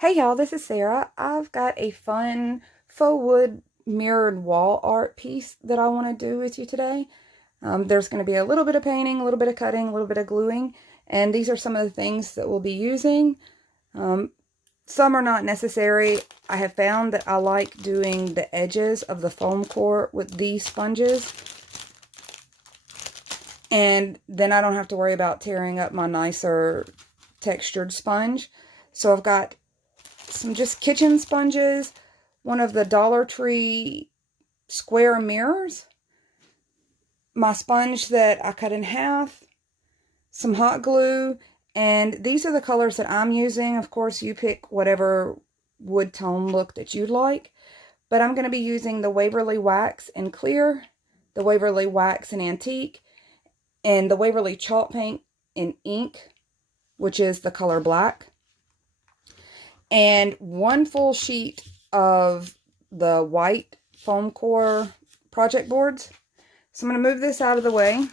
Hey y'all, this is Sarah. I've got a fun faux wood mirrored wall art piece that I want to do with you today. There's going to be a little bit of painting, a little bit of cutting, a little bit of gluing, and these are some of the things that we'll be using. Some are not necessary. I have found that I like doing the edges of the foam core with these sponges, and then I don't have to worry about tearing up my nicer textured sponge. So I've got some just kitchen sponges, one of the Dollar Tree square mirrors, my sponge that I cut in half, some hot glue, and these are the colors that I'm using. Of course, you pick whatever wood tone look that you'd like, but I'm going to be using the Waverly Wax in clear, the Waverly Wax in antique, and the Waverly chalk paint in ink, which is the color black. And one full sheet of the white foam core project boards. So I'm going to move this out of the way.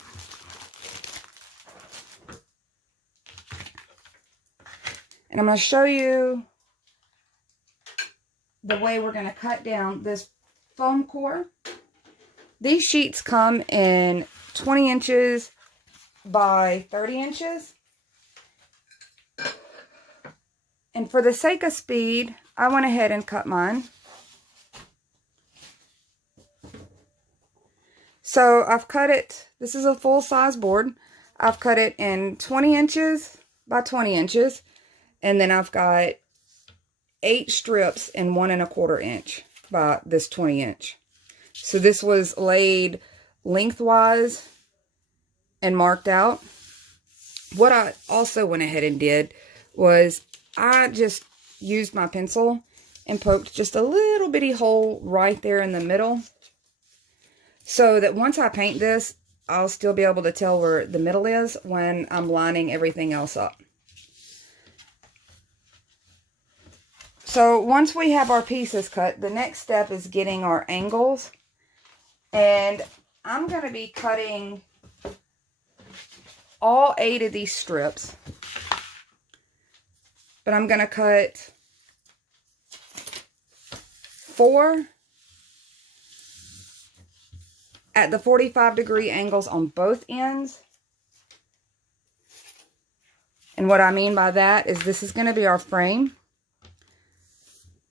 And I'm going to show you the way we're going to cut down this foam core. These sheets come in 20 inches by 30 inches. And for the sake of speed, I went ahead and cut mine. So I've cut it, this is a full-size board. I've cut it in 20 inches by 20 inches. And then I've got 8 strips in 1 1/4 inch by this 20 inch. So this was laid lengthwise and marked out. What I also went ahead and did was I just used my pencil and poked just a little bitty hole right there in the middle, so that once I paint this, I'll still be able to tell where the middle is when I'm lining everything else up. So once we have our pieces cut, the next step is getting our angles. And I'm going to be cutting all 8 of these strips. But I'm going to cut 4 at the 45-degree angles on both ends. And what I mean by that is this is going to be our frame.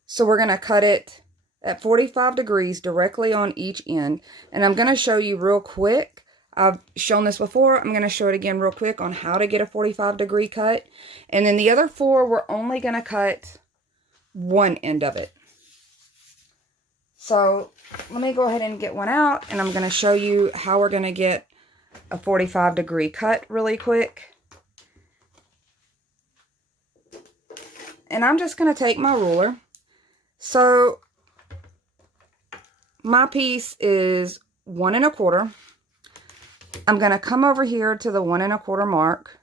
So we're going to cut it at 45 degrees directly on each end. And I'm going to show you real quick. I've shown this before. I'm going to show it again real quick on how to get a 45-degree cut. And then the other 4, we're only going to cut one end of it. So let me go ahead and get one out, and I'm going to show you how we're going to get a 45-degree cut really quick. And I'm just going to take my ruler. So my piece is 1 1/4. I'm going to come over here to the 1 1/4 mark.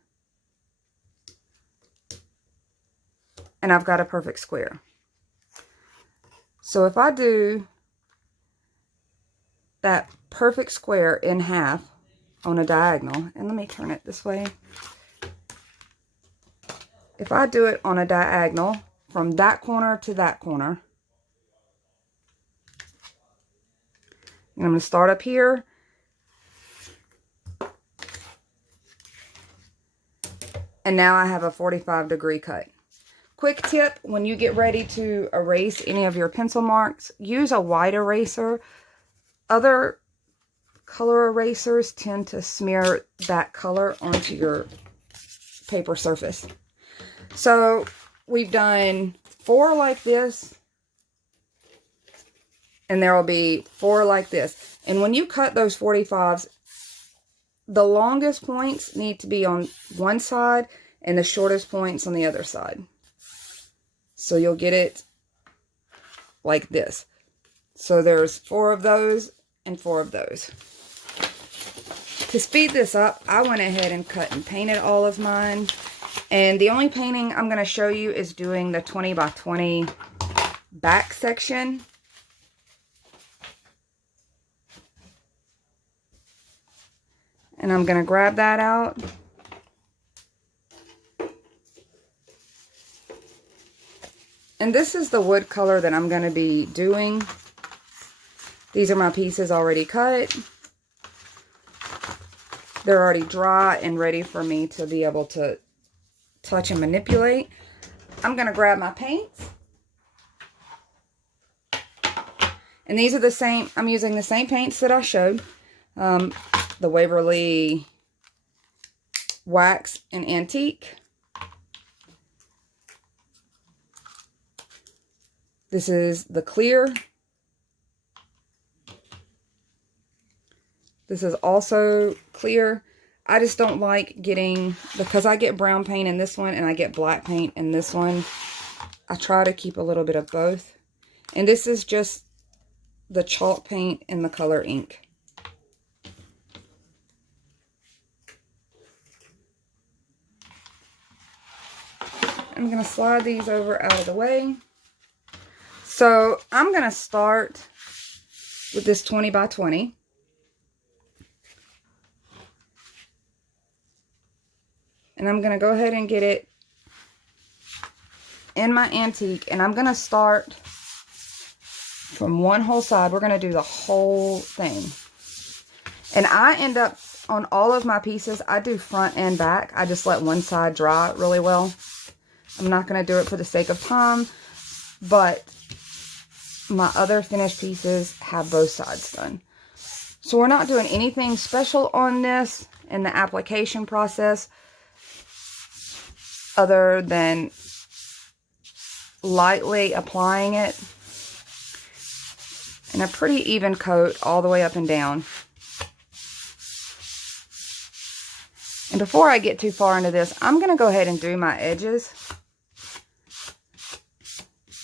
And I've got a perfect square. So if I do that perfect square in half on a diagonal, and let me turn it this way. If I do it on a diagonal from that corner to that corner, and I'm going to start up here. And now I have a 45-degree cut. Quick tip, when you get ready to erase any of your pencil marks, use a white eraser. Other color erasers tend to smear that color onto your paper surface. So we've done 4 like this, and there will be 4 like this. And when you cut those 45s, the longest points need to be on one side and the shortest points on the other side. So you'll get it like this. So there's 4 of those and 4 of those. To speed this up, I went ahead and cut and painted all of mine. And the only painting I'm going to show you is doing the 20 by 20 back section. And I'm going to grab that out. And this is the wood color that I'm going to be doing. These are my pieces already cut. They're already dry and ready for me to be able to touch and manipulate. I'm going to grab my paints. And these are the same, I'm using the same paints that I showed. The Waverly Wax and Antique. This is the clear. This is also clear. I just don't like getting, because I get brown paint in this one and I get black paint in this one. I try to keep a little bit of both. And this is just the chalk paint and the color ink. I'm going to slide these over out of the way. So I'm going to start with this 20 by 20. And I'm going to go ahead and get it in my antique. And I'm going to start from one whole side. We're going to do the whole thing. And I end up, on all of my pieces, I do front and back. I just let one side dry really well. I'm not going to do it for the sake of time, but my other finished pieces have both sides done. So we're not doing anything special on this in the application process other than lightly applying it in a pretty even coat all the way up and down. And before I get too far into this, I'm going to go ahead and do my edges.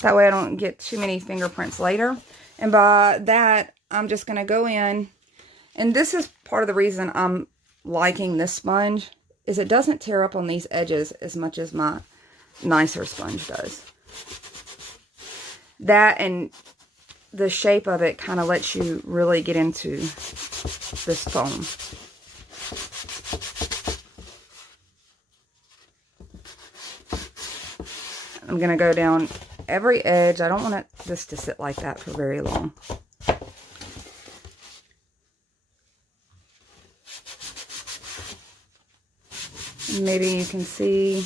That way I don't get too many fingerprints later. And by that, I'm just going to go in. And this is part of the reason I'm liking this sponge, is it doesn't tear up on these edges as much as my nicer sponge does. That and the shape of it kind of lets you really get into this foam. I'm going to go down every edge. I don't want this to sit like that for very long. Maybe you can see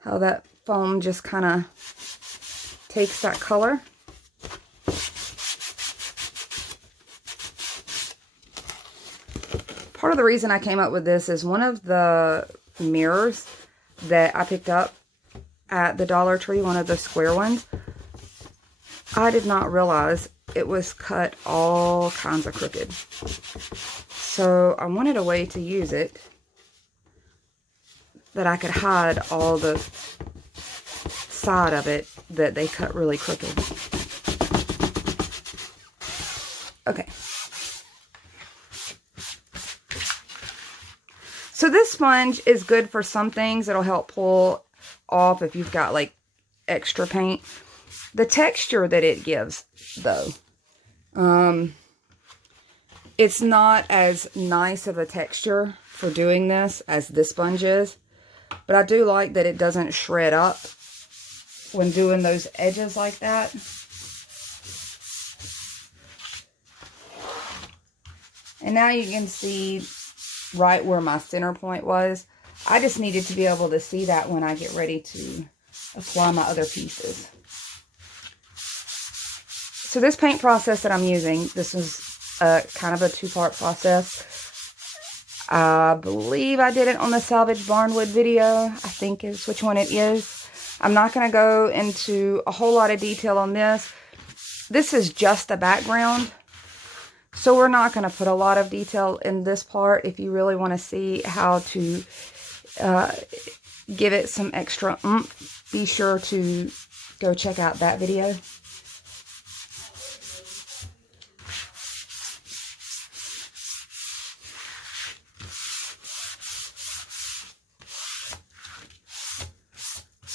how that foam just kind of takes that color. Part of the reason I came up with this is one of the mirrors that I picked up at the Dollar Tree, one of the square ones, I did not realize it was cut all kinds of crooked. So I wanted a way to use it that I could hide all the side of it that they cut really crooked. Okay. So this sponge is good for some things. It'll help pull off if you've got like extra paint. The texture that it gives, though, it's not as nice of a texture for doing this as this sponge is. But I do like that it doesn't shred up when doing those edges like that. And now you can see right where my center point was. I just needed to be able to see that when I get ready to apply my other pieces. So this paint process that I'm using, this is kind of a two-part process. I believe I did it on the Salvage Barnwood video, I think is which one it is. I'm not going to go into a whole lot of detail on this. This is just a background, so we're not going to put a lot of detail in this part. If you really want to see how to give it some extra oomph, be sure to go check out that video.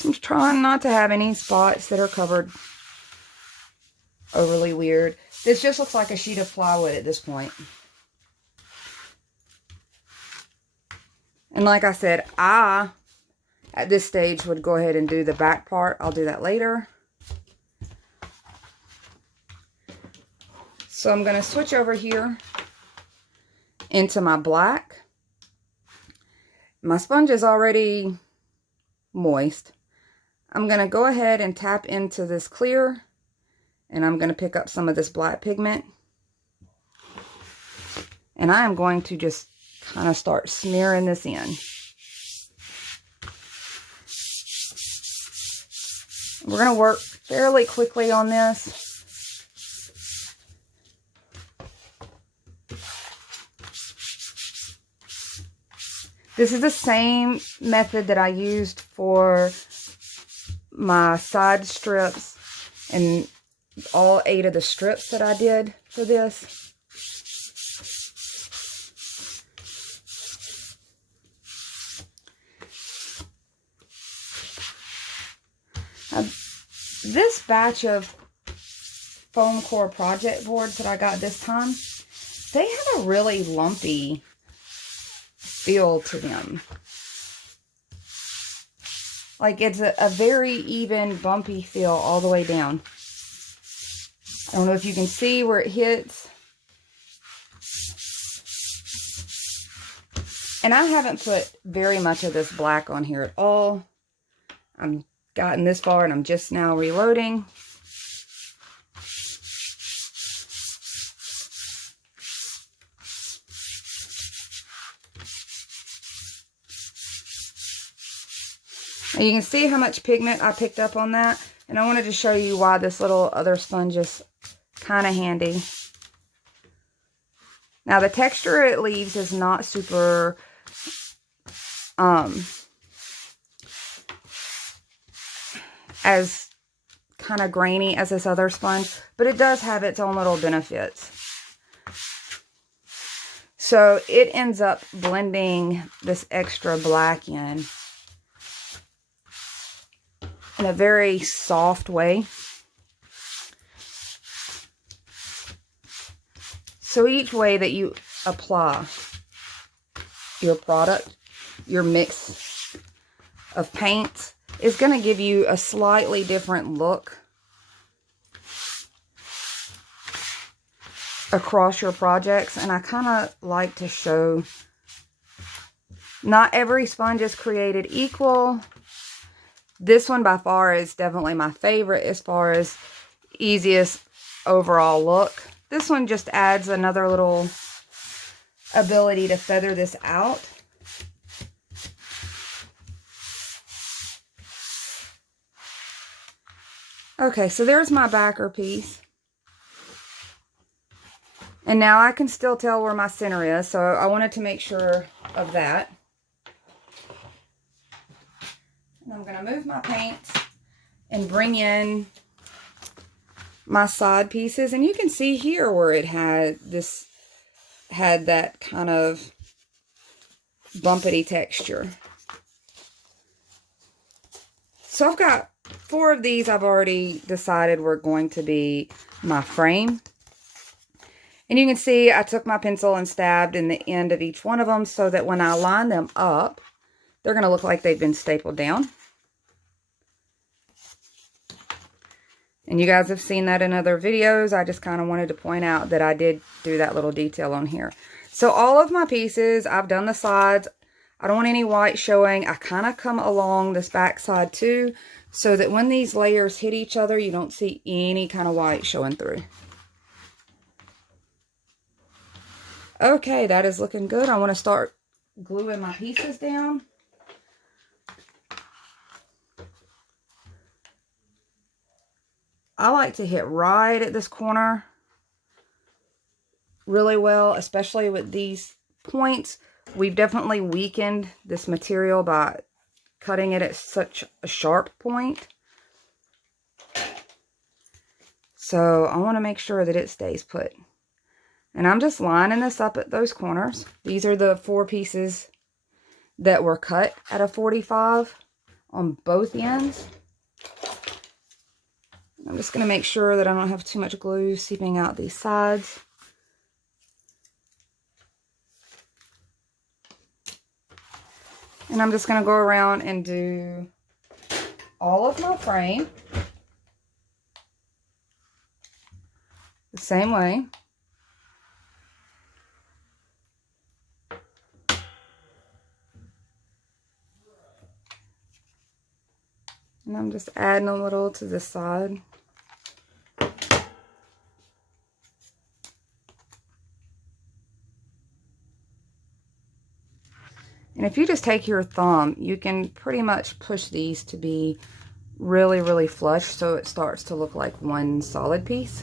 I'm trying not to have any spots that are covered overly weird. This just looks like a sheet of plywood at this point. And like I said, I at this stage would go ahead and do the back part. I'll do that later. So I'm going to switch over here into my black. My sponge is already moist. I'm going to go ahead and tap into this clear, and I'm going to pick up some of this black pigment. And I am going to just kind of start smearing this in. We're going to work fairly quickly on this. This is the same method that I used for my side strips and all 8 of the strips that I did for this. Now, this batch of foam core project boards that I got this time, they have a really lumpy feel to them. Like it's a very even bumpy feel all the way down. I don't know if you can see where it hits. And I haven't put very much of this black on here at all. I've gotten this far and I'm just now reloading. And you can see how much pigment I picked up on that. And I wanted to show you why this little other sponge is kind of handy. Now the texture it leaves is not super as kind of grainy as this other sponge, but it does have its own little benefits. So it ends up blending this extra black in a very soft way. So each way that you apply your product, your mix of paints, is going to give you a slightly different look across your projects. And I kind of like to show not every sponge is created equal. This one by far is definitely my favorite as far as easiest overall look. This one just adds another little ability to feather this out. Okay, so there's my backer piece. And now I can still tell where my center is, so I wanted to make sure of that. And I'm going to move my paints and bring in my side pieces. And you can see here where it had that kind of bumpity texture. So I've got 4 of these I've already decided were going to be my frame. And you can see I took my pencil and stabbed in the end of each one of them so that when I line them up, they're going to look like they've been stapled down. And you guys have seen that in other videos. I just kind of wanted to point out that I did do that little detail on here. So all of my pieces, I've done the sides. I don't want any white showing. I kind of come along this back side too, so that when these layers hit each other, you don't see any kind of white showing through. Okay, that is looking good. I want to start gluing my pieces down. I like to hit right at this corner really well, especially with these points. We've definitely weakened this material by cutting it at such a sharp point. So I want to make sure that it stays put. And I'm just lining this up at those corners. These are the 4 pieces that were cut at a 45 on both ends. I'm just going to make sure that I don't have too much glue seeping out these sides. And I'm just going to go around and do all of my frame the same way. And I'm just adding a little to this side. And if you just take your thumb, you can pretty much push these to be really, really flush so it starts to look like one solid piece.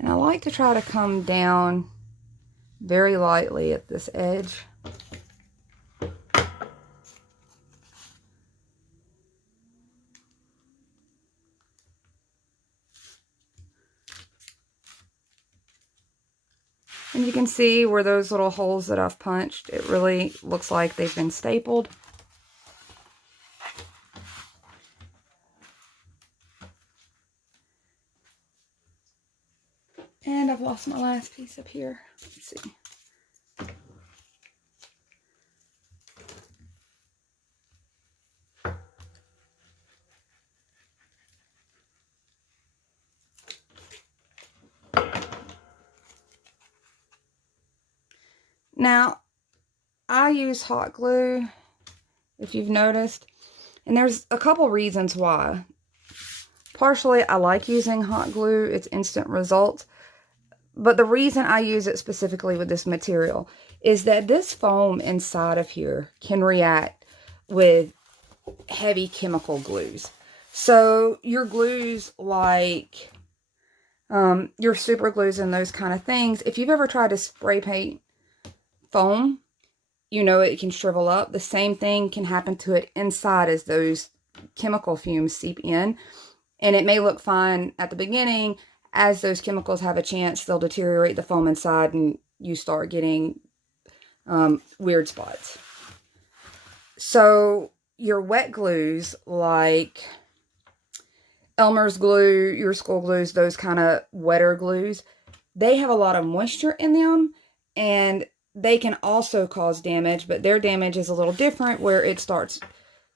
And I like to try to come down very lightly at this edge. And you can see where those little holes that I've punched, it really looks like they've been stapled. And I've lost my last piece up here. Let's see. Now, I use hot glue, if you've noticed, and there's a couple reasons why. Partially, I like using hot glue. It's instant results. But the reason I use it specifically with this material is that this foam inside of here can react with heavy chemical glues. So your glues like your super glues and those kind of things, if you've ever tried to spray paint foam, you know it can shrivel up. The same thing can happen to it inside as those chemical fumes seep in. And it may look fine at the beginning. As those chemicals have a chance, they'll deteriorate the foam inside and you start getting weird spots. So your wet glues like Elmer's glue, your school glues, those kind of wetter glues, they have a lot of moisture in them and they can also cause damage, but their damage is a little different where it starts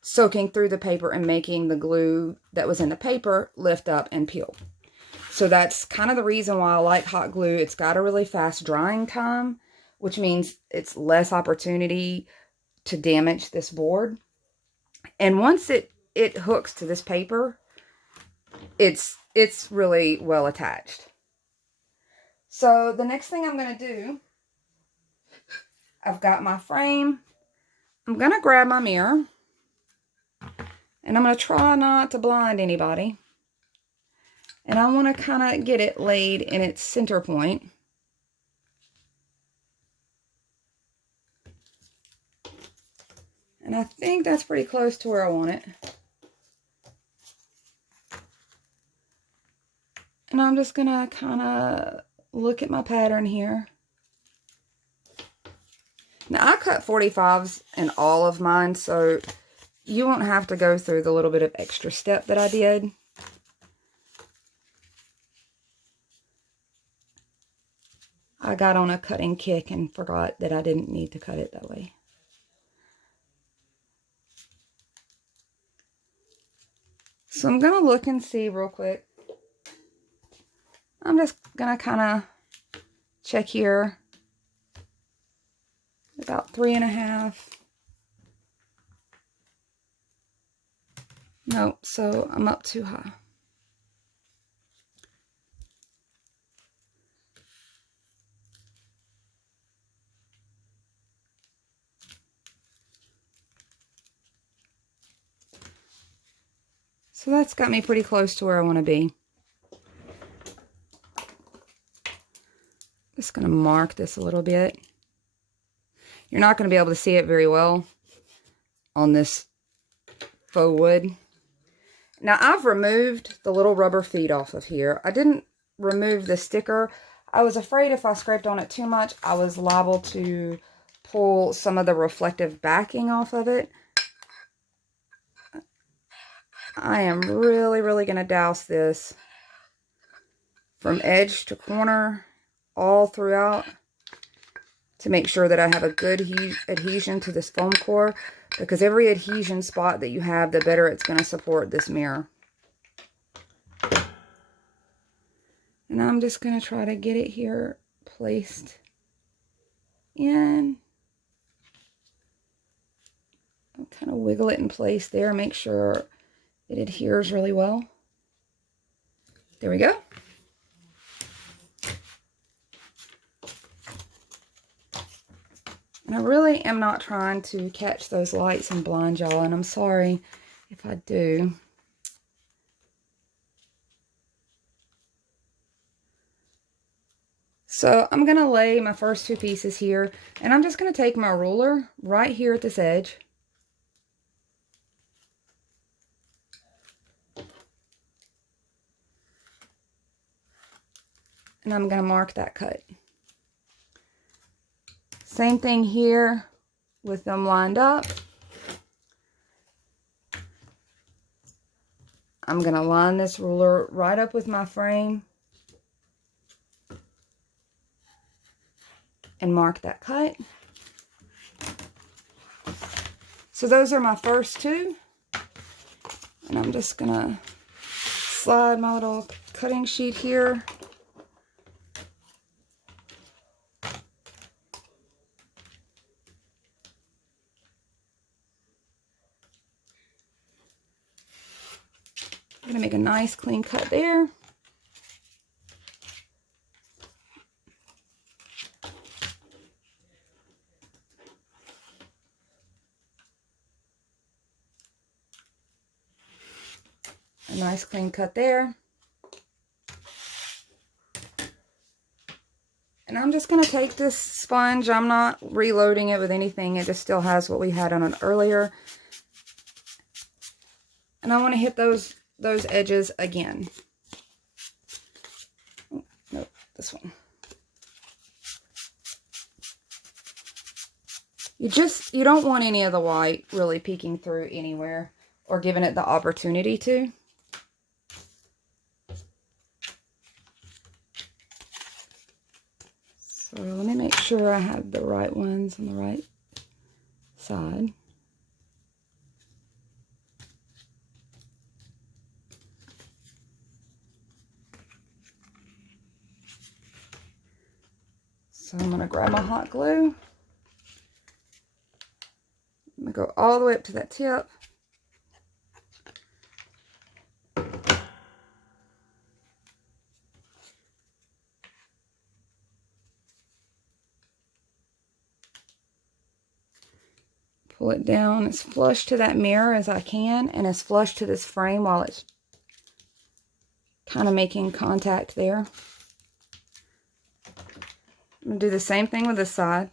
soaking through the paper and making the glue that was in the paper lift up and peel. So that's kind of the reason why I like hot glue. It's got a really fast drying time, which means it's less opportunity to damage this board. And once it hooks to this paper, it's really well attached. So the next thing I'm going to do, I've got my frame. I'm going to grab my mirror. And I'm going to try not to blind anybody. And I want to kind of get it laid in its center point. And I think that's pretty close to where I want it. And I'm just going to kind of look at my pattern here. Now I cut 45s in all of mine, so you won't have to go through the little bit of extra step that I did. I got on a cutting kick and forgot that I didn't need to cut it that way. So I'm going to look and see real quick. I'm just going to kind of check here. About 3.5. Nope, so I'm up too high. So that's got me pretty close to where I want to be. Just going to mark this a little bit. You're not going to be able to see it very well on this faux wood. Now I've removed the little rubber feet off of here. I didn't remove the sticker. I was afraid if I scraped on it too much, I was liable to pull some of the reflective backing off of it. I am really going to douse this from edge to corner all throughout to make sure that I have a good adhesion to this foam core, because every adhesion spot that you have, the better it's going to support this mirror. And I'm just going to try to get it here placed in. I'll kind of wiggle it in place there, make sure it adheres really well. There we go. And I really am not trying to catch those lights and blind y'all, and I'm sorry if I do. So I'm going to lay my first two pieces here, and I'm just going to take my ruler right here at this edge. And I'm going to mark that cut. Same thing here with them lined up. I'm going to line this ruler right up with my frame and mark that cut. So those are my first two. And I'm just going to slide my little cutting sheet here. I'm going to make a nice clean cut there. A nice clean cut there. And I'm just going to take this sponge. I'm not reloading it with anything. It just still has what we had on it earlier. And I want to hit those edges again. Oh, nope, this one. You don't want any of the white really peeking through anywhere or giving it the opportunity to. So let me make sure I have the right ones on the right side. So I'm going to grab my hot glue. I'm going to go all the way up to that tip. Pull it down as flush to that mirror as I can, and as flush to this frame while it's kind of making contact there. I'm going to do the same thing with this side.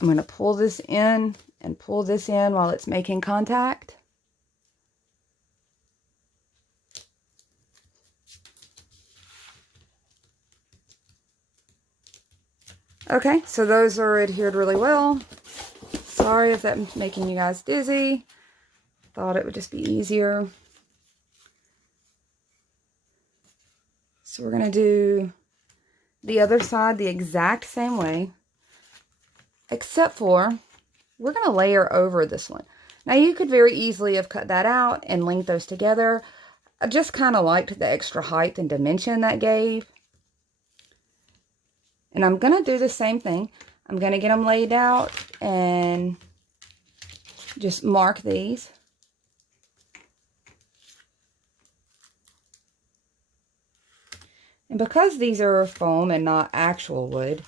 I'm going to pull this in and pull this in while it's making contact. Okay, so those are adhered really well. Sorry if that's making you guys dizzy. Thought it would just be easier. So we're going to do the other side the exact same way, except for we're going to layer over this one. Now you could very easily have cut that out and linked those together. I just kind of liked the extra height and dimension that gave. And I'm going to do the same thing. I'm going to get them laid out and just mark these. And because these are foam and not actual wood,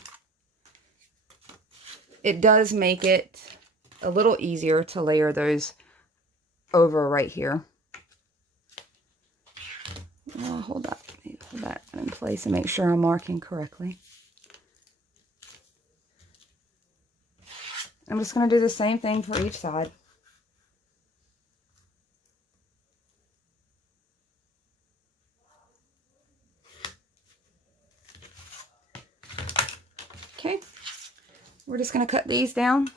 it does make it a little easier to layer those over right here. I'll hold that in place and make sure I'm marking correctly. I'm just going to do the same thing for each side. we're just going to cut these down.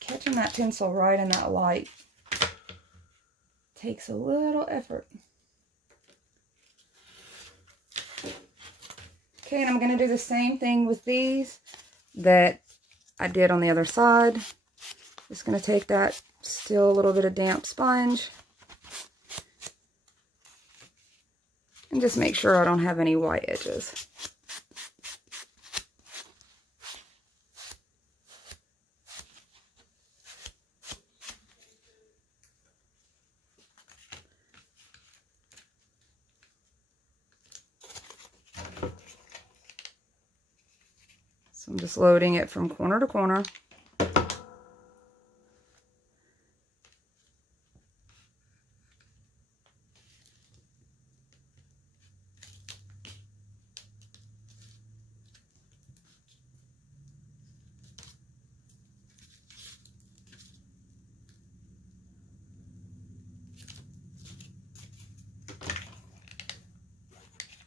Catching that tinsel right in that light takes a little effort. Okay, and I'm going to do the same thing with these that I did on the other side. Just going to take that still a little bit of damp sponge and just make sure I don't have any white edges. So I'm just loading it from corner to corner.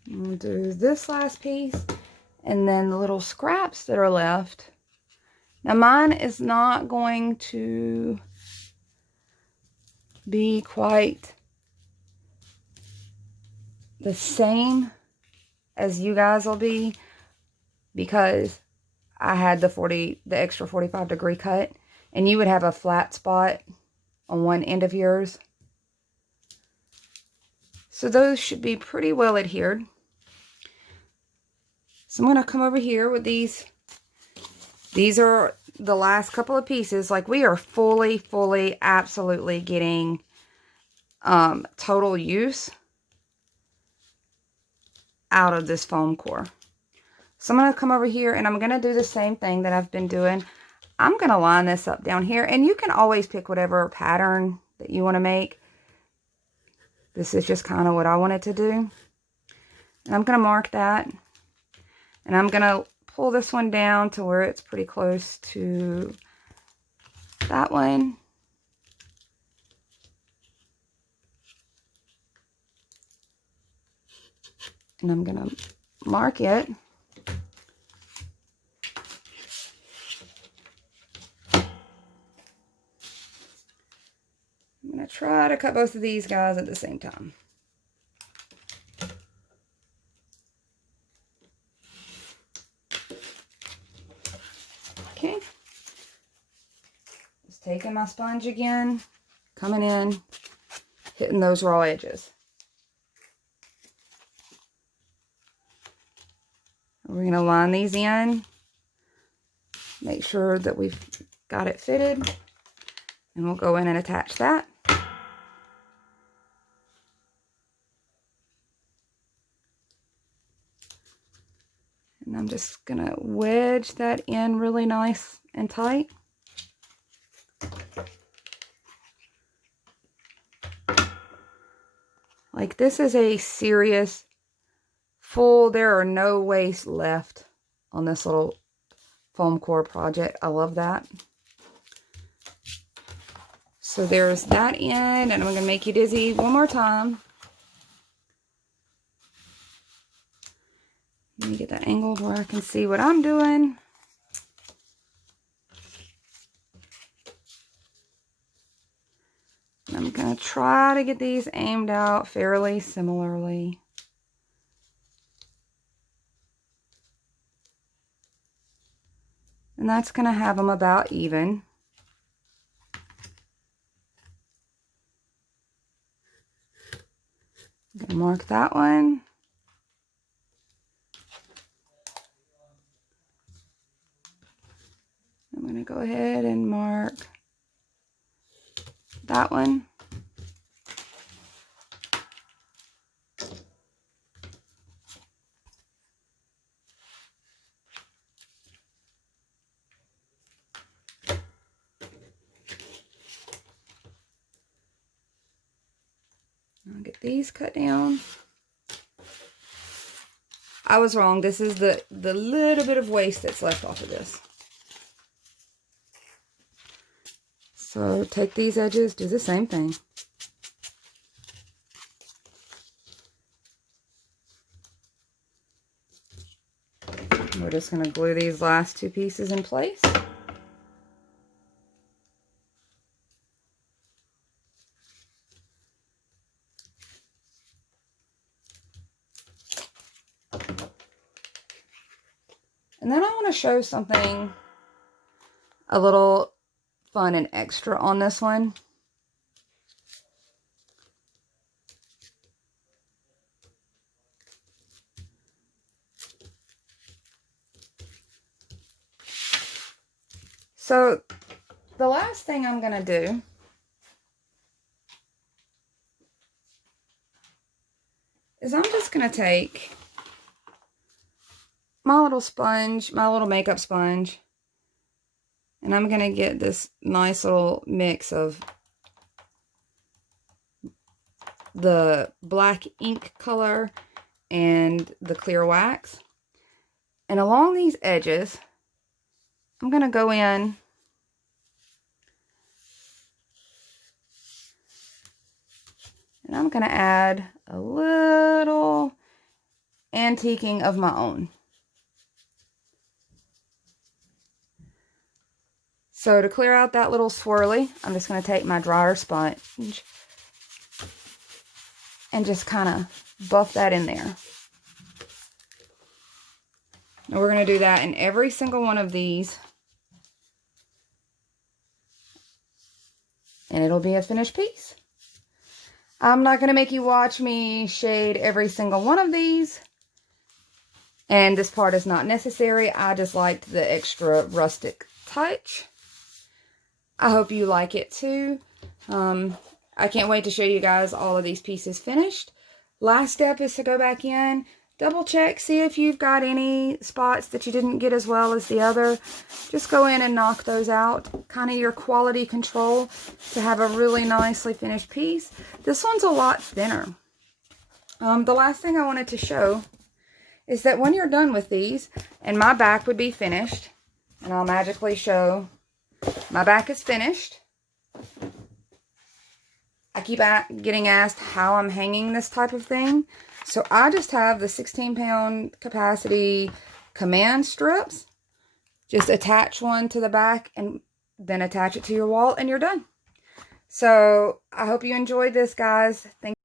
I'm going to do this last piece and then the little scraps that are left. Now mine is not going to be quite the same as you guys will be because I had the extra 45-degree cut, and you would have a flat spot on one end of yours. So those should be pretty well adhered. So I'm going to come over here with these. These are the last couple of pieces. Like, we are fully, absolutely getting total use out of this foam core. So I'm going to come over here and I'm going to do the same thing that I've been doing. I'm going to line this up down here, and you can always pick whatever pattern that you want to make. This is just kind of what I wanted to do. And I'm going to mark that. And I'm going to pull this one down to where it's pretty close to that one. And I'm going to mark it. I'm going to try to cut both of these guys at the same time. Okay. Just taking my sponge again, coming in, hitting those raw edges. We're going to line these in, make sure that we've got it fitted, and we'll go in and attach that. And I'm just going to wedge that in really nice and tight. Like, this is a serious full, there are no waste left on this little foam core project. I love that. So there's that end, and I'm going to make you dizzy one more time. Let me get that angled where I can see what I'm doing. And I'm going to try to get these aimed out fairly similarly. And that's going to have them about even. I'm going to mark that one. I'm going to go ahead and mark that one. I'll get these cut down. I was wrong. This is the little bit of waste that's left off of this. So take these edges, do the same thing. We're just going to glue these last two pieces in place. And then I want to show something a little fun and extra on this one. So the last thing I'm going to do is I'm just going to take my little sponge, my little makeup sponge, and I'm going to get this nice little mix of the black ink color and the clear wax. And along these edges, I'm going to go in and I'm going to add a little antiquing of my own. So to clear out that little swirly, I'm just going to take my dryer sponge and just kind of buff that in there. And we're going to do that in every single one of these. And it'll be a finished piece. I'm not going to make you watch me shade every single one of these. And this part is not necessary. I just liked the extra rustic touch. I hope you like it too. I can't wait to show you guys all of these pieces finished. Last step is to go back in, double check, see if you've got any spots that you didn't get as well as the other. Just go in and knock those out. Kind of your quality control to have a really nicely finished piece. This one's a lot thinner. The last thing I wanted to show is that when you're done with these, and my back would be finished, and I'll magically show my back is finished. I keep getting asked how I'm hanging this type of thing. So I just have the 16-pound capacity command strips. Just attach one to the back and then attach it to your wall and you're done. So I hope you enjoyed this, guys. Thank